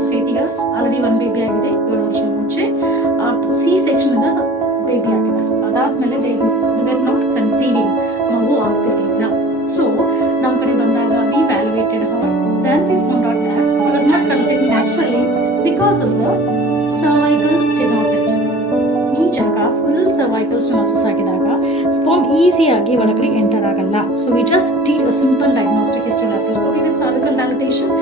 Almost 8 years. Already ಒಂದು baby ಆಗಿದೆ 7 ವರ್ಷ ಮುಂಚೆ. ಆಫ್ಟರ್ ಸಿ ಸೆಕ್ಷನ್ ಬೇಬಿ ಆಗಿದೆ. ಅದಾದ್ಮೇಲೆ ದೇ ವರ್ ನಾಟ್ ಕನ್ಸೀವಿಂಗ್, ಮಗು ಆಗ್ತಿರ್ಲಿಲ್ಲ. ಸೊ ನಮ್ಮ ಕಡೆ ಬಂದಾಗ we valuated her, then we found out that we were not conceiving naturally because of the cervical stenosis. ಈ ಜಾಗ ಫುಲ್ ಸರ್ವೈಕಲ್ ಸ್ಟೆನೋಸಿಸ್ ಆಗಿದಾಗ ಸ್ಪರ್ಮ್ ಈಸಿಯಾಗಿ ಒಳಗಡೆ ಎಂಟರ್ ಆಗಲ್ಲ. So we just did a simple diagnostic history laparoscopy with cervical dilatation